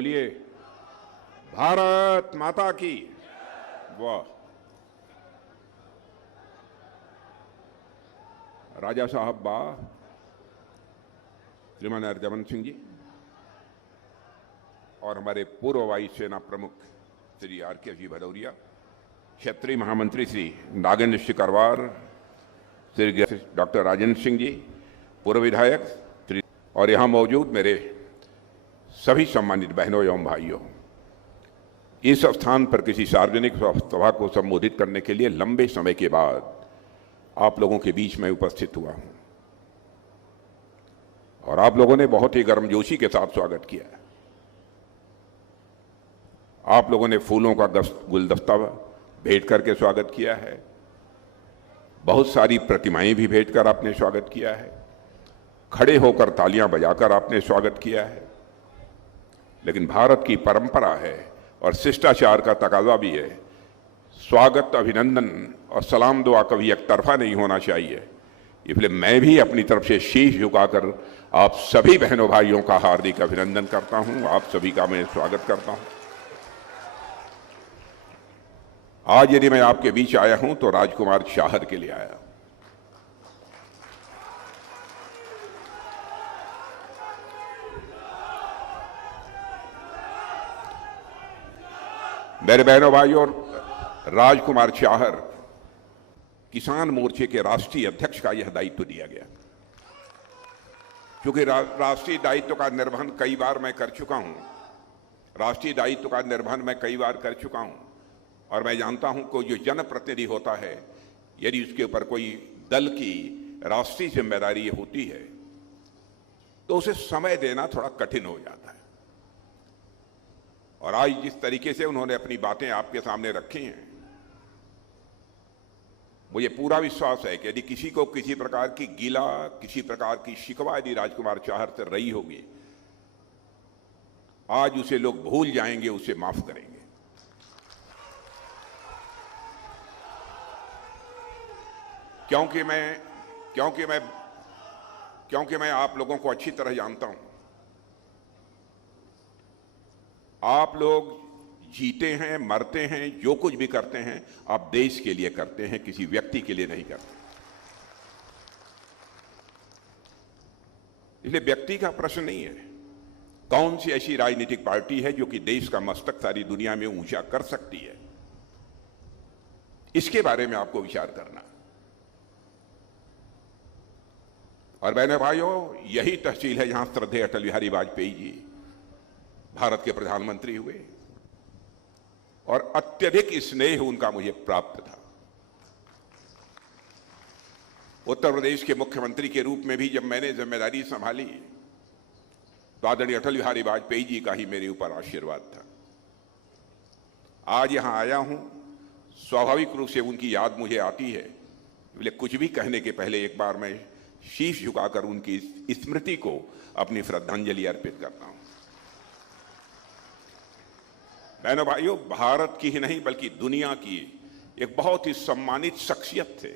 बोलिए भारत माता की। वाह। राजा साहब वाह। श्रीमान हरजमन सिंह जी और हमारे पूर्व वायुसेना प्रमुख श्री आर.के. जी भदौरिया, क्षेत्रीय महामंत्री श्री नागेंद्र शिकरवार, श्री डॉक्टर राजेंद्र सिंह जी, पूर्व विधायक श्री, और यहाँ मौजूद मेरे सभी सम्मानित बहनों एवं भाइयों, इस स्थान पर किसी सार्वजनिक सभा को संबोधित करने के लिए लंबे समय के बाद आप लोगों के बीच में उपस्थित हुआ हूं और आप लोगों ने बहुत ही गर्मजोशी के साथ स्वागत किया है। आप लोगों ने फूलों का गुलदस्ता भेंट करके स्वागत किया है, बहुत सारी प्रतिमाएं भी भेंट कर आपने स्वागत किया है, खड़े होकर तालियां बजाकर आपने स्वागत किया है। लेकिन भारत की परंपरा है और शिष्टाचार का तकाजा भी है, स्वागत, अभिनंदन और सलाम दुआ कभी एक तरफा नहीं होना चाहिए। इसलिए मैं भी अपनी तरफ से शीश झुकाकर आप सभी बहनों भाइयों का हार्दिक अभिनंदन करता हूं, आप सभी का मैं स्वागत करता हूं। आज यदि मैं आपके बीच आया हूं तो राजकुमार चाहर के लिए आया। मेरे बहनों भाइयों, राजकुमार चाहर किसान मोर्चे के राष्ट्रीय अध्यक्ष का यह दायित्व दिया गया, क्योंकि राष्ट्रीय दायित्व का निर्वहन कई बार मैं कर चुका हूं, राष्ट्रीय दायित्व का निर्वहन मैं कई बार कर चुका हूं और मैं जानता हूं कि जो जनप्रतिनिधि होता है, यदि उसके ऊपर कोई दल की राष्ट्रीय जिम्मेदारी होती है तो उसे समय देना थोड़ा कठिन हो जाता है। और आज जिस तरीके से उन्होंने अपनी बातें आपके सामने रखी हैं, मुझे पूरा विश्वास है कि यदि किसी को किसी प्रकार की गिला, किसी प्रकार की शिकवा यदि राजकुमार चाहर से रही होगी, आज उसे लोग भूल जाएंगे, उसे माफ करेंगे। क्योंकि मैं आप लोगों को अच्छी तरह जानता हूं। आप लोग जीते हैं, मरते हैं, जो कुछ भी करते हैं आप देश के लिए करते हैं, किसी व्यक्ति के लिए नहीं करते। इसलिए व्यक्ति का प्रश्न नहीं है, कौन सी ऐसी राजनीतिक पार्टी है जो कि देश का मस्तक सारी दुनिया में ऊंचा कर सकती है, इसके बारे में आपको विचार करना। और बहनों भाइयों, यही तहसील है जहां श्रद्धेय अटल बिहारी वाजपेयी जी भारत के प्रधानमंत्री हुए और अत्यधिक स्नेह उनका मुझे प्राप्त था। उत्तर प्रदेश के मुख्यमंत्री के रूप में भी जब मैंने जिम्मेदारी संभाली तो आदरणीय अटल बिहारी वाजपेयी जी का ही मेरे ऊपर आशीर्वाद था। आज यहां आया हूं, स्वाभाविक रूप से उनकी याद मुझे आती है, इसलिए कुछ भी कहने के पहले एक बार मैं शीश झुकाकर उनकी स्मृति को अपनी श्रद्धांजलि अर्पित करता हूं। बहनों भाइयों, भारत की ही नहीं बल्कि दुनिया की एक बहुत ही सम्मानित शख्सियत थे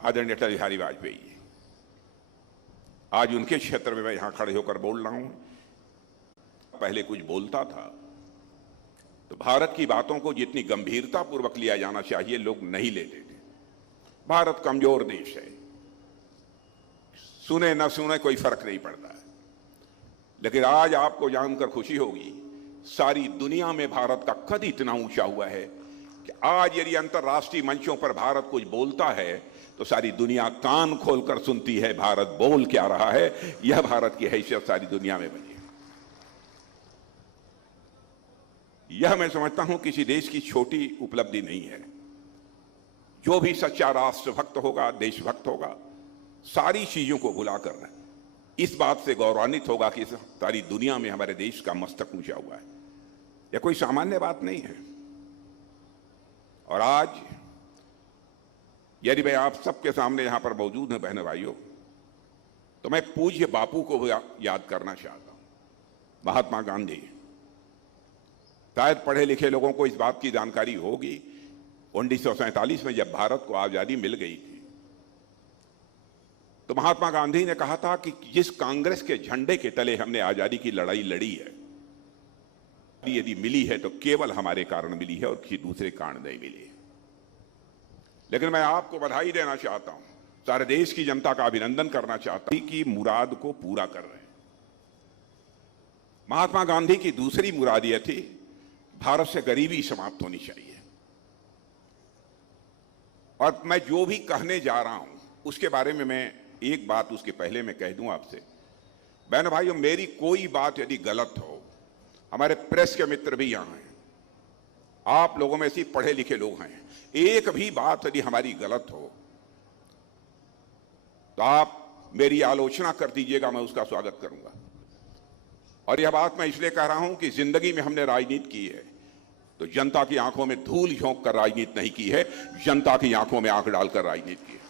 आदरणीय अटल बिहारी वाजपेयी जी। आज उनके क्षेत्र में मैं यहां खड़े होकर बोल रहा हूं। पहले कुछ बोलता था तो भारत की बातों को जितनी गंभीरता पूर्वक लिया जाना चाहिए लोग नहीं लेते थे। भारत कमजोर देश है, सुने न सुने कोई फर्क नहीं पड़ता है। लेकिन आज आपको जानकर खुशी होगी, सारी दुनिया में भारत का कद इतना ऊंचा हुआ है कि आज यदि अंतर्राष्ट्रीय मंचों पर भारत कुछ बोलता है तो सारी दुनिया कान खोलकर सुनती है भारत बोल क्या रहा है। यह भारत की हैसियत सारी दुनिया में बनी है। यह मैं समझता हूं किसी देश की छोटी उपलब्धि नहीं है। जो भी सच्चा राष्ट्रभक्त होगा, देशभक्त होगा, सारी चीजों को भुलाकर इस बात से गौरवान्वित होगा कि सारी दुनिया में हमारे देश का मस्तक ऊंचा हुआ है। यह कोई सामान्य बात नहीं है। और आज यदि मैं आप सबके सामने यहां पर मौजूद हूं बहनों भाइयों, तो मैं पूज्य बापू को याद करना चाहता हूं, महात्मा गांधी। शायद पढ़े लिखे लोगों को इस बात की जानकारी होगी, 1947 में जब भारत को आजादी मिल गई थी तो महात्मा गांधी ने कहा था कि जिस कांग्रेस के झंडे के तले हमने आजादी की लड़ाई लड़ी है, यदि मिली है तो केवल हमारे कारण मिली है और किसी दूसरे कारण नहीं मिली है। लेकिन मैं आपको बधाई देना चाहता हूं, सारे देश की जनता का अभिनंदन करना चाहता हूं कि मुराद को पूरा कर रहे हैं। महात्मा गांधी की दूसरी मुराद यह थी, भारत से गरीबी समाप्त होनी चाहिए। और मैं जो भी कहने जा रहा हूं उसके बारे में मैं एक बात उसके पहले मैं कह दूं आपसे, बहनों भाइयों, मेरी कोई बात यदि गलत हो, हमारे प्रेस के मित्र भी यहां हैं, आप लोगों में से पढ़े लिखे लोग हैं, एक भी बात यदि हमारी गलत हो तो आप मेरी आलोचना कर दीजिएगा, मैं उसका स्वागत करूंगा। और यह बात मैं इसलिए कह रहा हूं कि जिंदगी में हमने राजनीति की है तो जनता की आंखों में धूल झोंक कर राजनीति नहीं की है, जनता की आंखों में आंख डालकर राजनीति की है।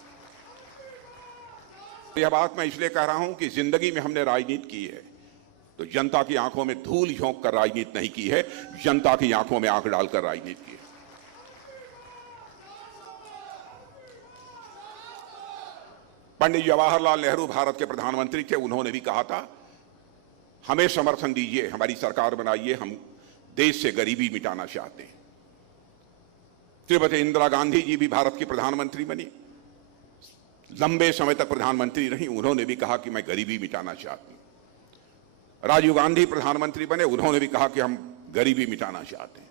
यह बात मैं इसलिए कह रहा हूं कि जिंदगी में हमने राजनीति की है तो जनता की आंखों में धूल झोंक कर राजनीति नहीं की है, जनता की आंखों में आंख डालकर राजनीति की है। पंडित जवाहरलाल नेहरू भारत के प्रधानमंत्री थे, उन्होंने भी कहा था, हमें समर्थन दीजिए, हमारी सरकार बनाइए, हम देश से गरीबी मिटाना चाहते हैं। श्रीमती इंदिरा गांधी जी भी भारत की प्रधानमंत्री बनी, लंबे समय तक प्रधानमंत्री रही, उन्होंने भी कहा कि मैं गरीबी मिटाना चाहती हूं। राजीव गांधी प्रधानमंत्री बने, उन्होंने भी कहा कि हम गरीबी मिटाना चाहते हैं।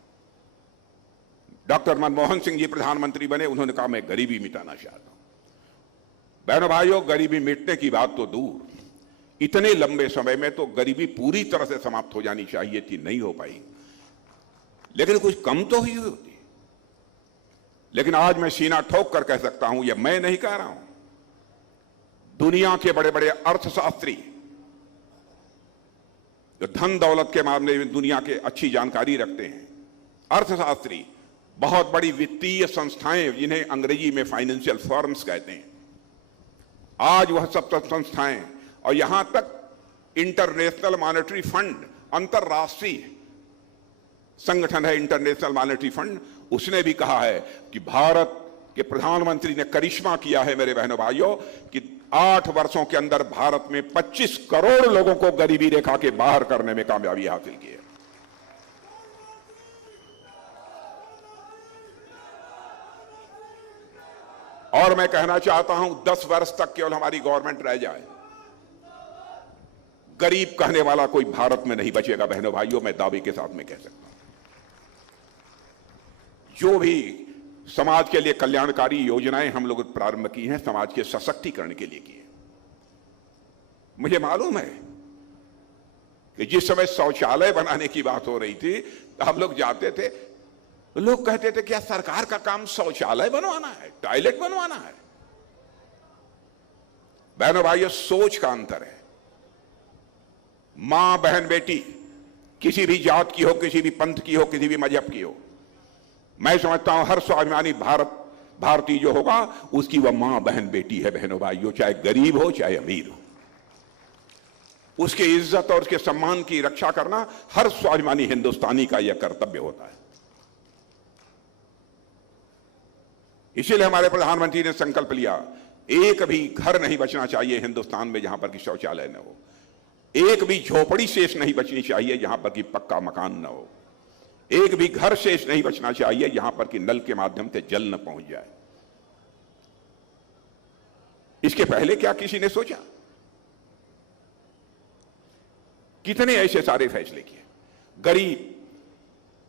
डॉक्टर मनमोहन सिंह जी प्रधानमंत्री बने, उन्होंने कहा मैं गरीबी मिटाना चाहता हूं। बहनों भाइयों, गरीबी मिटने की बात तो दूर, इतने लंबे समय में तो गरीबी पूरी तरह से समाप्त हो जानी चाहिए थी, नहीं हो पाई, लेकिन कुछ कम तो हुई होती। लेकिन आज मैं सीना ठोक कर कह सकता हूं, यह मैं नहीं कह रहा हूं, दुनिया के बड़े बड़े अर्थशास्त्री जो धन दौलत के मामले में दुनिया के अच्छी जानकारी रखते हैं, अर्थशास्त्री, बहुत बड़ी वित्तीय संस्थाएं जिन्हें अंग्रेजी में फाइनेंशियल फर्म्स कहते हैं, आज वह सब संस्थाएं और यहां तक इंटरनेशनल मॉनेटरी फंड, अंतरराष्ट्रीय संगठन है इंटरनेशनल मॉनेटरी फंड, उसने भी कहा है कि भारत के प्रधानमंत्री ने करिश्मा किया है मेरे बहनों भाइयों कि 8 वर्षों के अंदर भारत में 25 करोड़ लोगों को गरीबी रेखा के बाहर करने में कामयाबी हासिल की है। और मैं कहना चाहता हूं, 10 वर्ष तक केवल हमारी गवर्नमेंट रह जाए, गरीब कहने वाला कोई भारत में नहीं बचेगा बहनों भाइयों, मैं दावे के साथ में कह सकता हूं। जो भी समाज के लिए कल्याणकारी योजनाएं हम लोग प्रारंभ की हैं, समाज के सशक्तिकरण के लिए की है। मुझे मालूम है कि जिस समय शौचालय बनाने की बात हो रही थी तो हम लोग जाते थे, लोग कहते थे क्या सरकार का काम शौचालय बनवाना है, टॉयलेट बनवाना है? बहनों भाइयों, सोच का अंतर है। मां बहन बेटी किसी भी जात की हो, किसी भी पंथ की हो, किसी भी मजहब की हो, मैं समझता हूं हर स्वाभिमानी भारतीय जो होगा उसकी वह मां बहन बेटी है बहनों भाइयों, चाहे गरीब हो चाहे अमीर हो। उसके इज्जत और उसके सम्मान की रक्षा करना हर स्वाभिमानी हिंदुस्तानी का यह कर्तव्य होता है। इसीलिए हमारे प्रधानमंत्री ने संकल्प लिया, एक भी घर नहीं बचना चाहिए हिंदुस्तान में जहां पर कि शौचालय न हो, एक भी झोपड़ी शेष नहीं बचनी चाहिए जहां पर कि पक्का मकान न हो, एक भी घर शेष नहीं बचना चाहिए यहां पर कि नल के माध्यम से जल न पहुंच जाए। इसके पहले क्या किसी ने सोचा? कितने ऐसे सारे फैसले किए। गरीब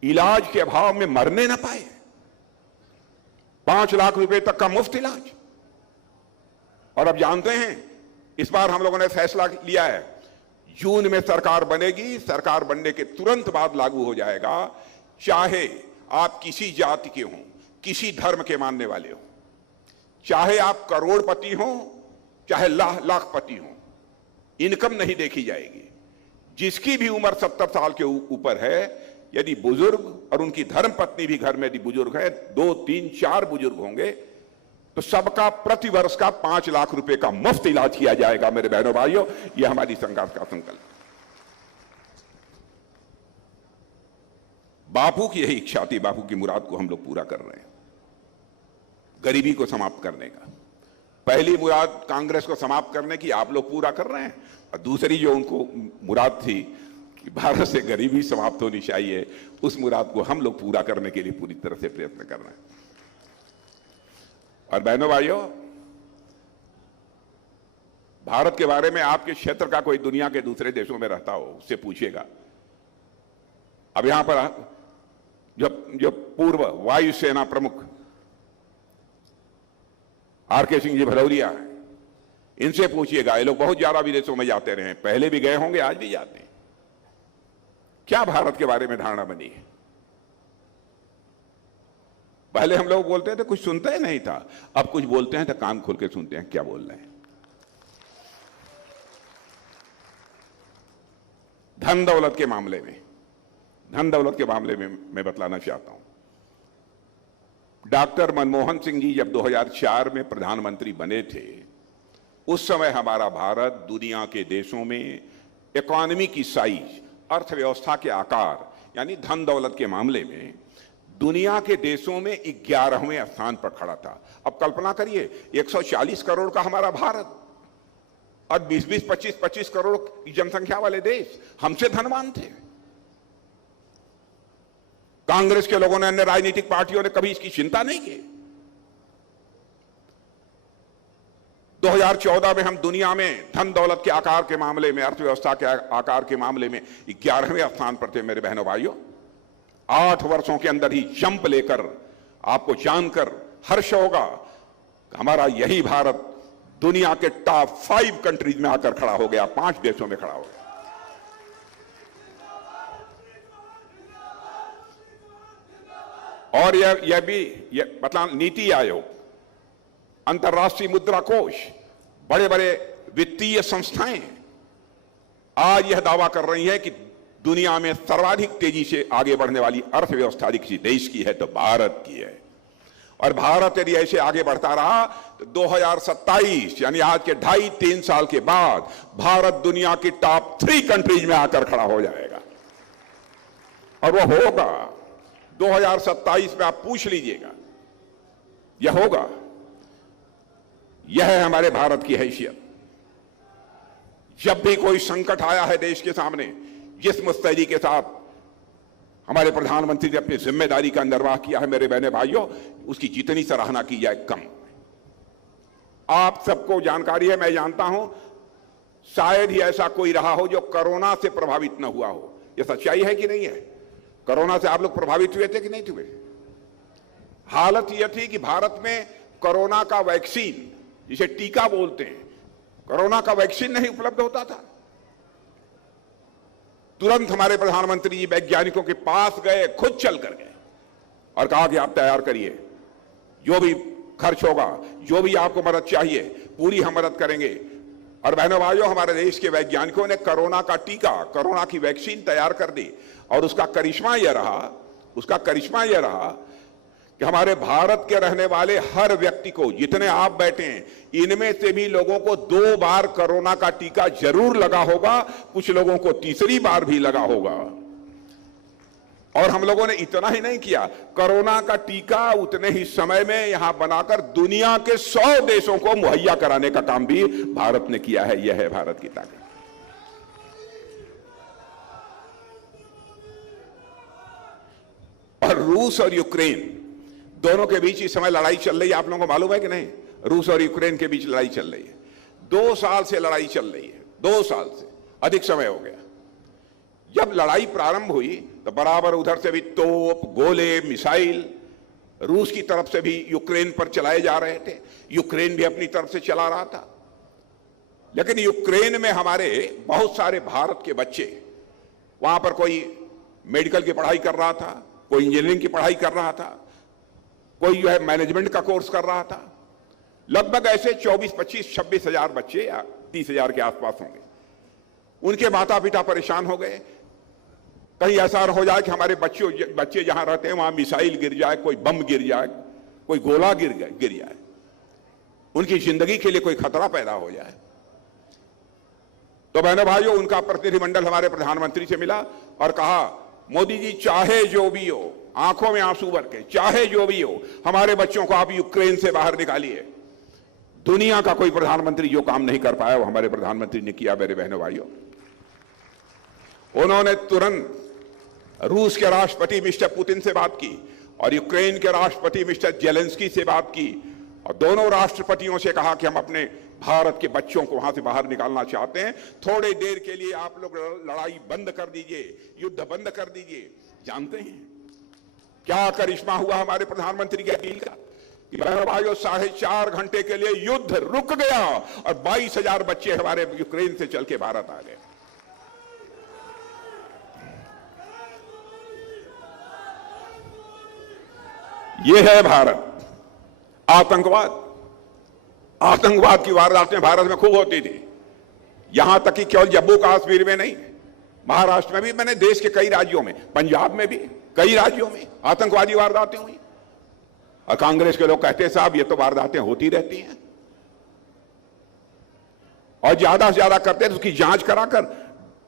इलाज के अभाव में मरने ना पाए, 5 लाख रुपए तक का मुफ्त इलाज। और अब जानते हैं इस बार हम लोगों ने फैसला लिया है, जून में सरकार बनेगी, सरकार बनने के तुरंत बाद लागू हो जाएगा, चाहे आप किसी जाति के हों, किसी धर्म के मानने वाले हो, चाहे आप करोड़पति हों चाहे लाखपति हों, इनकम नहीं देखी जाएगी। जिसकी भी उम्र 70 साल के ऊपर है, यदि बुजुर्ग और उनकी धर्म पत्नी भी घर में यदि बुजुर्ग है, 2, 3, 4 बुजुर्ग होंगे, तो सबका प्रति वर्ष का 5 लाख रुपए का मुफ्त इलाज किया जाएगा मेरे बहनों भाइयों। यह हमारी सरकार का संकल्प है। बापू की यही इच्छा थी, बापू की मुराद को हम लोग पूरा कर रहे हैं, गरीबी को समाप्त करने का। पहली मुराद कांग्रेस को समाप्त करने की आप लोग पूरा कर रहे हैं, और दूसरी जो उनको मुराद थी कि भारत से गरीबी समाप्त होनी चाहिए, उस मुराद को हम लोग पूरा करने के लिए पूरी तरह से प्रयत्न कर रहे हैं। और बहनों भाइयों, भारत के बारे में आपके क्षेत्र का कोई दुनिया के दूसरे देशों में रहता हो, उससे पूछिएगा। अब यहां पर जो पूर्व वायुसेना प्रमुख आर.के. सिंह जी भदौरिया हैं, इनसे पूछिएगा। ये लोग बहुत ज्यादा विदेशों में जाते रहे, पहले भी गए होंगे, आज भी जाते हैं। क्या भारत के बारे में धारणा बनी है? पहले हम लोग बोलते थे, कुछ सुनते ही नहीं था। अब कुछ बोलते हैं तो कान खोल के सुनते हैं क्या बोल रहे हैं। धन दौलत के मामले में मैं बतलाना चाहता हूं। डॉक्टर मनमोहन सिंह जी जब 2004 में प्रधानमंत्री बने थे, उस समय हमारा भारत दुनिया के देशों में इकोनॉमी की साइज, अर्थव्यवस्था के आकार, यानी धन दौलत के मामले में दुनिया के देशों में 11वें स्थान पर खड़ा था। अब कल्पना करिए, 140 करोड़ का हमारा भारत और 20-20, 25-25 करोड़ की जनसंख्या वाले देश हमसे धनवान थे। कांग्रेस के लोगों ने, अन्य राजनीतिक पार्टियों ने कभी इसकी चिंता नहीं की। 2014 में हम दुनिया में धन दौलत के आकार के मामले में, अर्थव्यवस्था के आकार के मामले में 11वें स्थान पर थे। मेरे बहनों भाइयों, 8 वर्षों के अंदर ही जंप लेकर आपको जानकर हर्ष होगा, हमारा यही भारत दुनिया के टॉप 5 कंट्रीज में आकर खड़ा हो गया, 5 देशों में खड़ा हो गया। और यह भी मतलब नीति आयोग, अंतर्राष्ट्रीय मुद्रा कोष, बड़े बड़े वित्तीय संस्थाएं आज यह दावा कर रही हैं कि दुनिया में सर्वाधिक तेजी से आगे बढ़ने वाली अर्थव्यवस्था किसी देश की है तो भारत की है। और भारत यदि ऐसे आगे बढ़ता रहा तो 2027 यानी आज के 2.5-3 साल के बाद भारत दुनिया की टॉप 3 कंट्रीज में आकर खड़ा हो जाएगा। और वो होगा 2027 में, आप पूछ लीजिएगा, यह होगा। यह है हमारे भारत की हैसियत। जब भी कोई संकट आया है देश के सामने, जिस मुस्तैदी के साथ हमारे प्रधानमंत्री ने अपनी जिम्मेदारी का निर्वाह किया है, मेरे बहने भाइयों, उसकी जितनी सराहना की जाए कम। आप सबको जानकारी है, मैं जानता हूं, शायद ही ऐसा कोई रहा हो जो कोरोना से प्रभावित न हुआ हो। यह सच्चाई है कि नहीं है? कोरोना से आप लोग प्रभावित हुए थे कि नहीं हुए? हालत यह थी कि भारत में कोरोना का वैक्सीन, जिसे टीका बोलते हैं, कोरोना का वैक्सीन नहीं उपलब्ध होता था। तुरंत हमारे प्रधानमंत्री जी वैज्ञानिकों के पास गए, खुद चल कर गए और कहा कि आप तैयार करिए, जो भी खर्च होगा, जो भी आपको मदद चाहिए, पूरी हम मदद करेंगे। और बहनों भाइयों, हमारे देश के वैज्ञानिकों ने कोरोना का टीका, कोरोना की वैक्सीन तैयार कर दी। और उसका करिश्मा यह रहा कि हमारे भारत के रहने वाले हर व्यक्ति को, जितने आप बैठे हैं, इनमें से भी लोगों को 2 बार कोरोना का टीका जरूर लगा होगा, कुछ लोगों को तीसरी बार भी लगा होगा। और हम लोगों ने इतना ही नहीं किया, कोरोना का टीका उतने ही समय में यहां बनाकर दुनिया के 100 देशों को मुहैया कराने का काम भी भारत ने किया है। यह है भारत की ताकत। और रूस और यूक्रेन दोनों के बीच इस समय लड़ाई चल रही है। आप लोगों को मालूम है कि नहीं? रूस और यूक्रेन के बीच लड़ाई चल रही है। 2 साल से लड़ाई चल रही है, 2 साल से अधिक समय हो गया। जब लड़ाई प्रारंभ हुई तो बराबर उधर से भी तोप, गोले, मिसाइल रूस की तरफ से भी यूक्रेन पर चलाए जा रहे थे। यूक्रेन भी अपनी तरफ से चला रहा था। लेकिन यूक्रेन में हमारे बहुत सारे भारत के बच्चे, वहां पर कोई मेडिकल की पढ़ाई कर रहा था, कोई इंजीनियरिंग की पढ़ाई कर रहा था, कोई जो है मैनेजमेंट का कोर्स कर रहा था। लगभग ऐसे 24, 25, 26 हजार बच्चे या 30 हजार के आसपास होंगे। उनके माता पिता परेशान हो गए, कहीं ऐसा हो जाए कि हमारे बच्चे जहां रहते हैं वहां मिसाइल गिर जाए, कोई बम गिर जाए, कोई गोला गिर जाए, उनकी जिंदगी के लिए कोई खतरा पैदा हो जाए। तो बहनों भाइयों, उनका प्रतिनिधिमंडल हमारे प्रधानमंत्री से मिला और कहा, मोदी जी, चाहे जो भी हो, आंखों में आंसू भर के, चाहे जो भी हो, हमारे बच्चों को आप यूक्रेन से बाहर निकालिए। दुनिया का कोई प्रधानमंत्री जो काम नहीं कर पाया वो हमारे प्रधानमंत्री ने किया, मेरे बहनों भाइयों। उन्होंने तुरंत रूस के राष्ट्रपति मिस्टर पुतिन से बात की और यूक्रेन के राष्ट्रपति मिस्टर जेलेंस्की से बात की और दोनों राष्ट्रपतियों से कहा कि हम अपने भारत के बच्चों को वहां से बाहर निकालना चाहते हैं, थोड़ी देर के लिए आप लोग लड़ाई बंद कर दीजिए, युद्ध बंद कर दीजिए। जानते हैं क्या करिश्मा हुआ हमारे प्रधानमंत्री की अपील का कि बहनों भाइयों 4.5 घंटे के लिए युद्ध रुक गया और 22,000 बच्चे हमारे यूक्रेन से चल के भारत आ गए। यह है भारत। आतंकवाद की वारदातें भारत में खूब होती थी, यहां तक कि केवल जम्मू कश्मीर में नहीं, महाराष्ट्र में भी, मैंने देश के कई राज्यों में, पंजाब में भी कई राज्यों में आतंकवादी वारदातें हुई। और कांग्रेस के लोग कहते हैं साहब ये तो वारदातें होती रहती हैं, और ज्यादा से ज्यादा करते थे उसकी जांच कराकर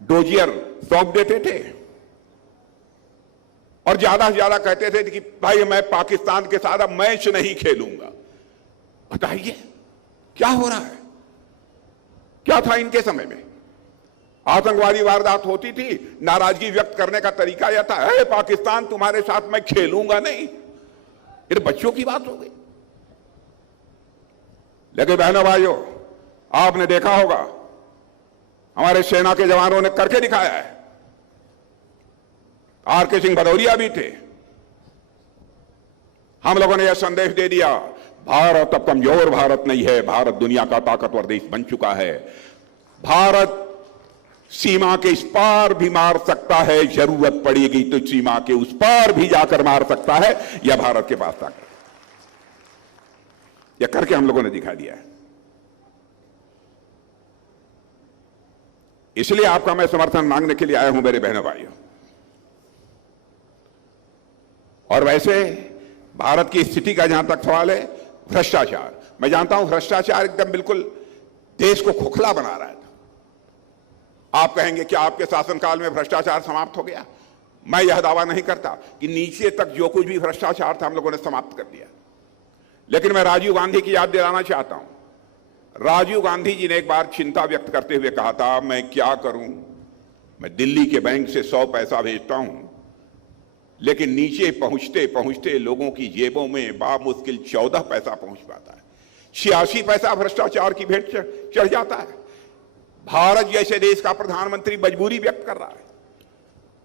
डोजियर सौंप देते थे, और ज्यादा से ज्यादा कहते थे कि भाई मैं पाकिस्तान के साथ अब मैच नहीं खेलूंगा। बताइए क्या हो रहा है? क्या था इनके समय में? आतंकवादी वारदात होती थी, नाराजगी व्यक्त करने का तरीका यह था, हे पाकिस्तान तुम्हारे साथ मैं खेलूंगा नहीं। ये बच्चों की बात हो गई। लेकिन बहनों भाइयों, आपने देखा होगा हमारे सेना के जवानों ने करके दिखाया है। आर.के. सिंह भदौरिया भी थे। हम लोगों ने यह संदेश दे दिया, भारत अब कमजोर भारत नहीं है, भारत दुनिया का ताकतवर देश बन चुका है। भारत सीमा के इस पार भी मार सकता है, जरूरत पड़ेगी तो सीमा के उस पार भी जाकर मार सकता है। यह भारत के पास ताकत, यह करके हम लोगों ने दिखा दिया है। इसलिए आपका मैं समर्थन मांगने के लिए आया हूं मेरे बहनों भाइयों। और वैसे भारत की स्थिति का जहां तक सवाल है, भ्रष्टाचार, मैं जानता हूं भ्रष्टाचार एकदम बिल्कुल देश को खोखला बना रहा है। आप कहेंगे कि आपके शासनकाल में भ्रष्टाचार समाप्त हो गया? मैं यह दावा नहीं करता कि नीचे तक जो कुछ भी भ्रष्टाचार था हम लोगों ने समाप्त कर दिया, लेकिन मैं राजीव गांधी की याद दिलाना चाहता हूं। राजीव गांधी जी ने एक बार चिंता व्यक्त करते हुए कहा था, मैं क्या करूं, मैं दिल्ली के बैंक से 100 पैसा भेजता हूं, लेकिन नीचे पहुंचते पहुंचते लोगों की जेबों में बामुश्किल 14 पैसा पहुंच पाता है, 86 पैसा भ्रष्टाचार की भेंट चढ़ जाता है। भारत जैसे देश का प्रधानमंत्री मजबूरी व्यक्त कर रहा है।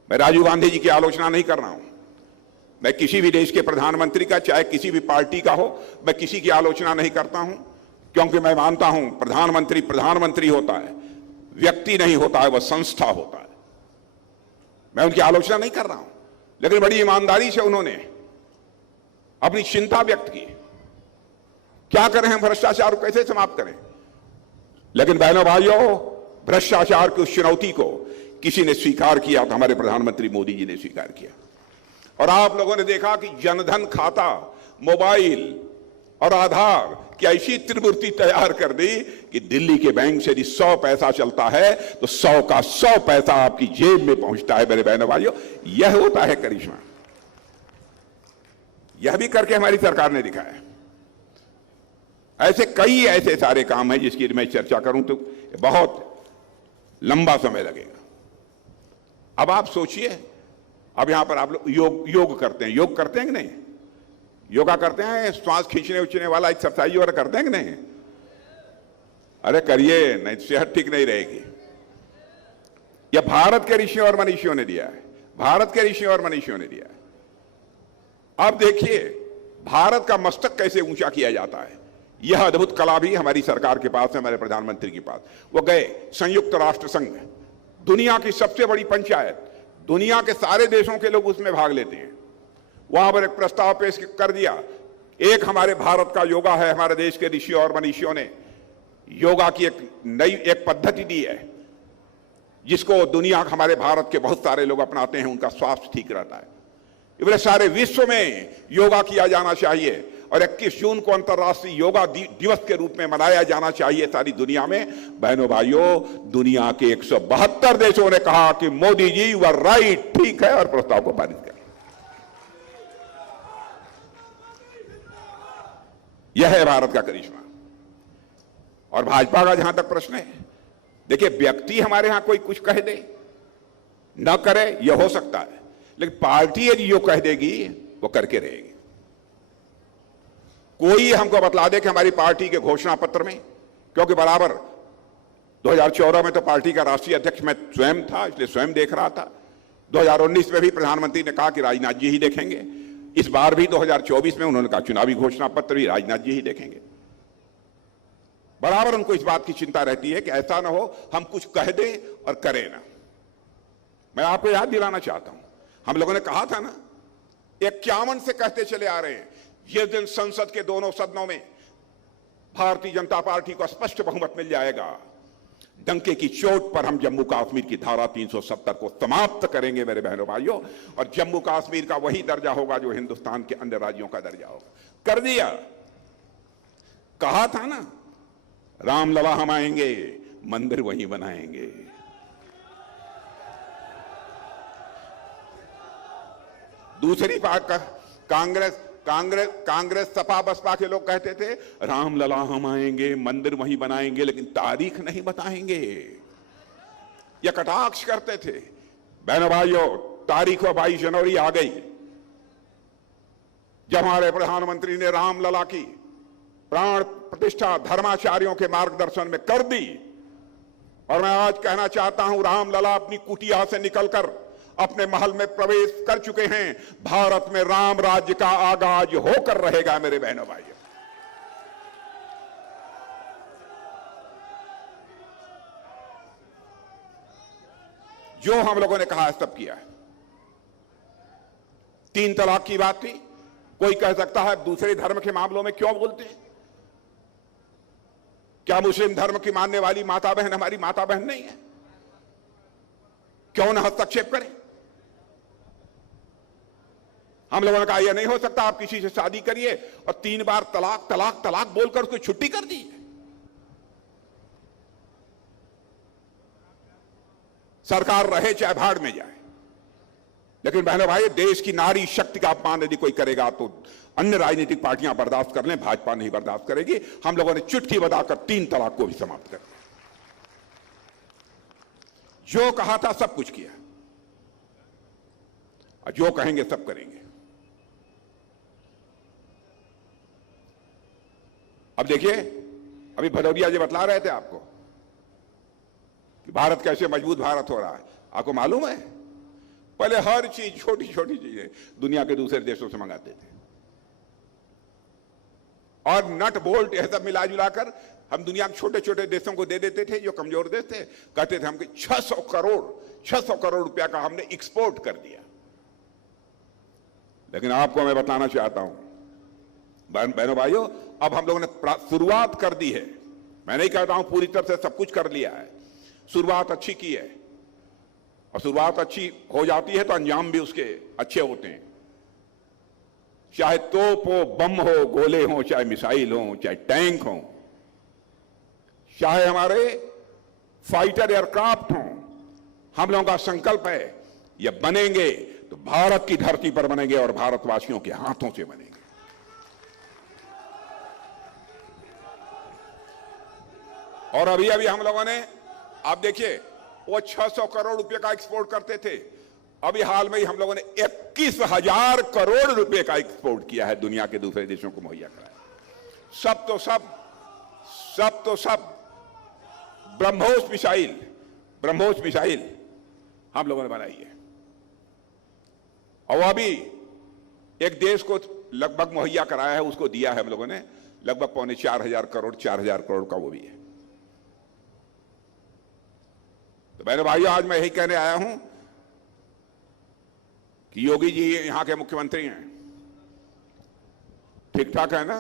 मैं राजीव गांधी जी की आलोचना नहीं कर रहा हूं, मैं किसी भी देश के प्रधानमंत्री का, चाहे किसी भी पार्टी का हो, मैं किसी की आलोचना नहीं करता हूं, क्योंकि मैं मानता हूं प्रधानमंत्री प्रधानमंत्री होता है, व्यक्ति नहीं होता है, वह संस्था होता है। मैं उनकी आलोचना नहीं कर रहा हूं, लेकिन बड़ी ईमानदारी से उन्होंने अपनी चिंता व्यक्त की, क्या करें हम, भ्रष्टाचार को कैसे समाप्त करें। लेकिन बहनों भाइयों, भ्रष्टाचार की उस चुनौती को किसी ने स्वीकार किया तो हमारे प्रधानमंत्री मोदी जी ने स्वीकार किया। और आप लोगों ने देखा कि जनधन खाता, मोबाइल और आधार की ऐसी त्रिमूर्ति तैयार कर दी कि दिल्ली के बैंक से यदि 100 पैसा चलता है तो 100 का 100 पैसा आपकी जेब में पहुंचता है। मेरे बहनों भाइयों, यह होता है करिश्मा। यह भी करके हमारी सरकार ने दिखाया। ऐसे कई ऐसे सारे काम हैं जिसकी मैं चर्चा करूं तो बहुत लंबा समय लगेगा। अब आप सोचिए, अब यहां पर आप लोग योग करते हैं, योग करते हैं कि नहीं? योगा करते हैं, श्वास खींचने उचने वाला एक्सरसाइज वगैरह करते हैं कि नहीं? अरे करिए, नहीं सेहत ठीक नहीं रहेगी। यह भारत के ऋषियों और मनीषियों ने दिया है, भारत के ऋषियों और मनीषियों ने दिया है। अब देखिए भारत का मस्तक कैसे ऊंचा किया जाता है। यह अद्भुत कला भी हमारी सरकार के पास है, हमारे प्रधानमंत्री के पास। वो गए संयुक्त राष्ट्र संघ, दुनिया की सबसे बड़ी पंचायत, दुनिया के सारे देशों के लोग उसमें भाग लेते हैं। वहां पर एक प्रस्ताव पेश कर दिया। एक हमारे भारत का योगा है, हमारे देश के ऋषियों और मनीषियों ने योगा की एक नई पद्धति दी है जिसको दुनिया, हमारे भारत के बहुत सारे लोग अपनाते हैं, उनका स्वास्थ्य ठीक रहता है। इधर सारे विश्व में योगा किया जाना चाहिए और 21 जून को अंतर्राष्ट्रीय योगा दिवस के रूप में मनाया जाना चाहिए सारी दुनिया में। बहनों भाइयों, दुनिया के 172 देशों ने कहा कि मोदी जी वर राइट, ठीक है, और प्रस्ताव को पारित कर। यह है भारत का करिश्मा। और भाजपा का जहां तक प्रश्न है, देखिए व्यक्ति हमारे यहां कोई कुछ कह दे, न करे यह हो सकता है, लेकिन पार्टी यदि जो कह देगी वो करके रहेगी। कोई हमको बतला दे कि हमारी पार्टी के घोषणा पत्र में, क्योंकि बराबर 2014 में तो पार्टी का राष्ट्रीय अध्यक्ष मैं स्वयं था, इसलिए स्वयं देख रहा था। 2019 में भी प्रधानमंत्री ने कहा कि राजनाथ जी ही देखेंगे। इस बार भी 2024 में उन्होंने कहा चुनावी घोषणा पत्र भी राजनाथ जी ही देखेंगे। बराबर उनको इस बात की चिंता रहती है कि ऐसा ना हो हम कुछ कह दें और करें ना। मैं आपको याद दिलाना चाहता हूं, हम लोगों ने कहा था ना, 51 से कहते चले आ रहे हैं, ये दिन संसद के दोनों सदनों में भारतीय जनता पार्टी को स्पष्ट बहुमत मिल जाएगा। डंके की चोट पर हम जम्मू कश्मीर की धारा 370 को समाप्त करेंगे मेरे बहनों भाइयों, और जम्मू कश्मीर का वही दर्जा होगा जो हिंदुस्तान के अन्य राज्यों का दर्जा होगा। कर दिया। कहा था ना, रामलला हम आएंगे, मंदिर वहीं बनाएंगे। दूसरी बात का कांग्रेस सपा बसपा के लोग कहते थे रामलला हम आएंगे, मंदिर वहीं बनाएंगे, लेकिन तारीख नहीं बताएंगे। यह कटाक्ष करते थे। बहनों भाइयों, तारीख 22 जनवरी आ गई, जब हमारे प्रधानमंत्री ने रामलला की प्राण प्रतिष्ठा धर्माचार्यों के मार्गदर्शन में कर दी। और मैं आज कहना चाहता हूं, रामलला अपनी कुटिया से निकलकर अपने महल में प्रवेश कर चुके हैं। भारत में राम राज्य का आगाज होकर रहेगा मेरे बहनों भाइयों। जो हम लोगों ने कहा सब किया है। 3 तलाक की बात थी, कोई कह सकता है दूसरे धर्म के मामलों में क्यों बोलते हैं? क्या मुस्लिम धर्म की मानने वाली माता बहन हमारी माता बहन नहीं है? क्यों न हस्तक्षेप करें? हम लोगों ने कहा यह नहीं हो सकता, आप किसी से शादी करिए और 3 बार तलाक तलाक तलाक बोलकर उसको छुट्टी कर दी। सरकार रहे चाहे भाड़ में जाए। लेकिन बहनों भाई, देश की नारी शक्ति का अपमान यदि कोई करेगा तो अन्य राजनीतिक पार्टियां बर्दाश्त कर लें, भाजपा नहीं बर्दाश्त करेगी। हम लोगों ने चुटकी बजाकर 3 तलाक को भी समाप्त कर दिया। जो कहा था सब कुछ किया, और जो कहेंगे सब करेंगे। अब देखिए, अभी भदौरिया जी बतला रहे थे आपको कि भारत कैसे मजबूत भारत हो रहा है। आपको मालूम है, पहले हर चीज छोटी छोटी चीजें दुनिया के दूसरे देशों से मंगाते थे, और नट बोल्ट यह सब मिला जुलाकर हम दुनिया के छोटे छोटे देशों को दे देते थे, जो कमजोर देश थे। कहते थे हमको 600 करोड़ रुपया का हमने एक्सपोर्ट कर दिया। लेकिन आपको मैं बताना चाहता हूं बहनों भाइयों, अब हम लोगों ने शुरुआत कर दी है। मैं नहीं कहता हूं पूरी तरह से सब कुछ कर लिया है, शुरुआत अच्छी की है, और शुरुआत अच्छी हो जाती है तो अंजाम भी उसके अच्छे होते हैं। चाहे तोप हो, बम हो, गोले हो, चाहे मिसाइल हो, चाहे टैंक हो, चाहे हमारे फाइटर एयरक्राफ्ट हो, हम लोगों का संकल्प है ये बनेंगे तो भारत की धरती पर बनेंगे और भारतवासियों के हाथों से बनेंगे। और अभी अभी हम लोगों ने, आप देखिए, वो 600 करोड़ रुपए का एक्सपोर्ट करते थे, अभी हाल में ही हम लोगों ने 21,000 करोड़ रुपए का एक्सपोर्ट किया है, दुनिया के दूसरे देशों को मुहैया कराया। सब तो सब ब्रह्मोस मिसाइल हम लोगों ने बनाई है, और अभी एक देश को लगभग मुहैया कराया है, उसको दिया है हम लोगों ने लगभग 4,500 करोड़, 4,000 करोड़ का वो भी है। तो मेरे भाइयों, आज मैं यही कहने आया हूं कि योगी जी यहां के मुख्यमंत्री हैं, ठीक ठाक है ना?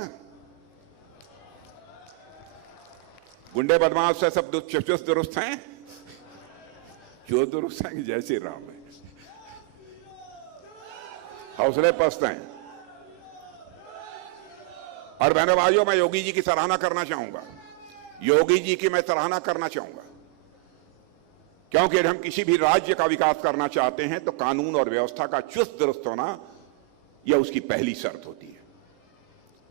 गुंडे बदमाश से सब चुस्त दुरुस्त हैं, जो दुरुस्त हैं जय श्री राम है, हौसले पस्त हैं। और बहनों भाइयों, मैं योगी जी की सराहना करना चाहूंगा, क्योंकि यदि हम किसी भी राज्य का विकास करना चाहते हैं तो कानून और व्यवस्था का चुस्त दुरुस्त होना यह उसकी पहली शर्त होती है।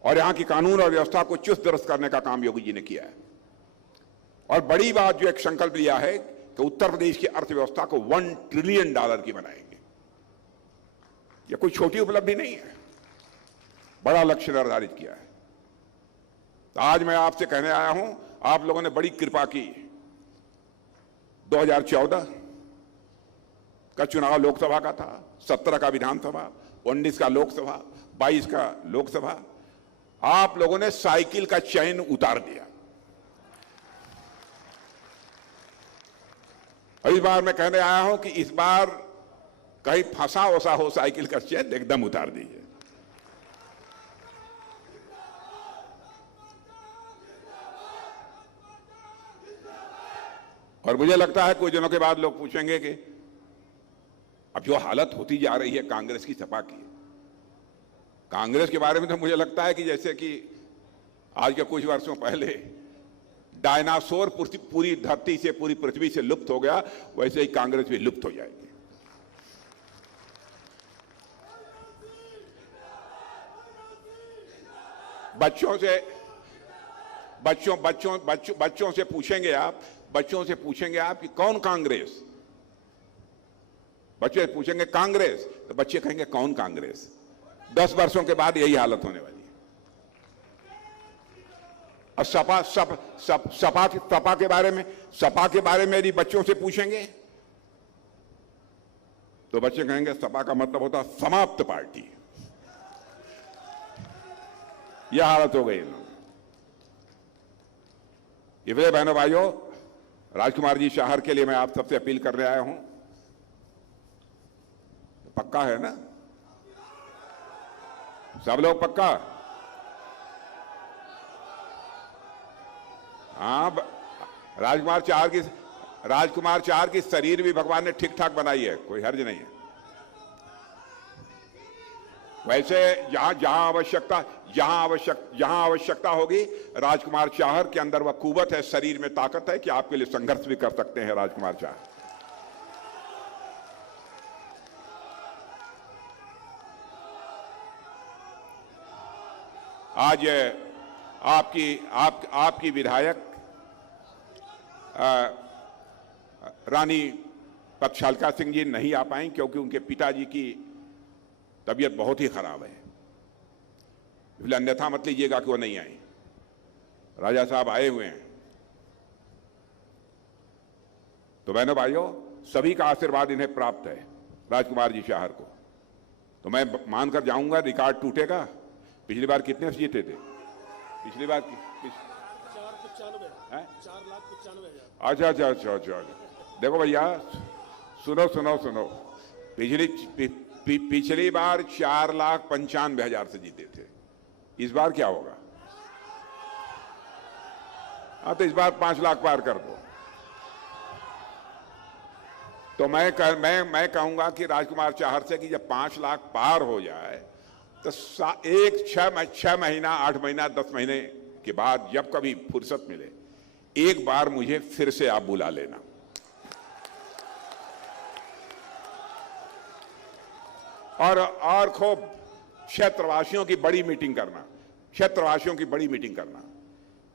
और यहां की कानून और व्यवस्था को चुस्त दुरुस्त करने का काम योगी जी ने किया है। और बड़ी बात जो एक संकल्प लिया है कि उत्तर प्रदेश की अर्थव्यवस्था को $1 ट्रिलियन की बनाएंगे। यह कोई छोटी उपलब्धि नहीं है, बड़ा लक्ष्य निर्धारित किया है। तो आज मैं आपसे कहने आया हूं, आप लोगों ने बड़ी कृपा की। 2014 का चुनाव लोकसभा का था, 17 का विधानसभा, 19 का लोकसभा, 22 का लोकसभा। आप लोगों ने साइकिल का चैन उतार दिया। और इस बार मैं कहने आया हूं कि इस बार कहीं फंसा वसा हो साइकिल का चैन, एकदम उतार दीजिए। और मुझे लगता है कुछ दिनों के बाद लोग पूछेंगे कि अब जो हालत होती जा रही है कांग्रेस की, सपा की, कांग्रेस के बारे में तो मुझे लगता है कि जैसे कि आज के कुछ वर्षों पहले डायनासोर पूरी धरती से, पूरी पृथ्वी से लुप्त हो गया, वैसे ही कांग्रेस भी लुप्त हो जाएगी। बच्चों से पूछेंगे आप कि कौन कांग्रेस? बच्चे पूछेंगे कांग्रेस, तो बच्चे कहेंगे कौन कांग्रेस? 10 वर्षों के बाद यही हालत होने वाली है। और सपा के बारे में यदि बच्चों से पूछेंगे तो बच्चे कहेंगे सपा का मतलब होता समाप्त पार्टी। यह हालत हो गई इन लोगों। इसलिए बहनों भाइयों, राजकुमार जी शाहर के लिए मैं आप सबसे अपील करने आया हूं। पक्का है ना? सब लोग पक्का? हाँ, राजकुमार चार की शरीर भी भगवान ने ठीक ठाक बनाई है, कोई हर्ज नहीं है। वैसे जहां आवश्यकता होगी, राजकुमार चाहर के अंदर वह कुव्वत है, शरीर में ताकत है कि आपके लिए संघर्ष भी कर सकते हैं राजकुमार चाहर। आज आपकी विधायक रानी पक्षालका सिंह जी नहीं आ पाई क्योंकि उनके पिताजी की तबीयत बहुत ही खराब है। इसलिए अन्यथा मत लीजिएगा कि वो नहीं आए। राजा साहब आए हुए हैं। तो बहनों भाइयों, सभी का आशीर्वाद इन्हें प्राप्त है, राजकुमार जी शाहर को। तो मैं मानकर जाऊंगा रिकॉर्ड टूटेगा। पिछली बार कितने से जीते थे? पिछली बार 4,95,000। अच्छा। देखो भैया, सुनो। पिछली बार 4,95,000 से जीते थे। इस बार क्या होगा? हाँ, तो इस बार 5 लाख पार कर दो। तो मैं कहूंगा कि राजकुमार चाहर से कि जब 5 लाख पार हो जाए तो 6 महीना, 8 महीना, 10 महीने के बाद जब कभी फुर्सत मिले, एक बार मुझे फिर से आप बुला लेना। और खूब क्षेत्रवासियों की बड़ी मीटिंग करना।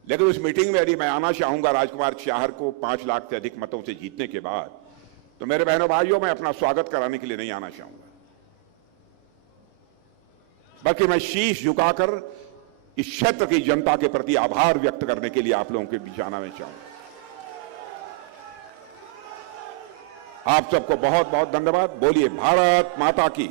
लेकिन उस मीटिंग में यदि मैं आना चाहूंगा राजकुमार चाहर को 5 लाख से अधिक मतों से जीतने के बाद, तो मेरे बहनों भाइयों, मैं अपना स्वागत कराने के लिए नहीं आना चाहूंगा, बल्कि मैं शीश झुकाकर इस क्षेत्र की जनता के प्रति आभार व्यक्त करने के लिए आप लोगों के बीच आना मैं चाहूंगा। आप सबको बहुत बहुत धन्यवाद। बोलिए भारत माता की।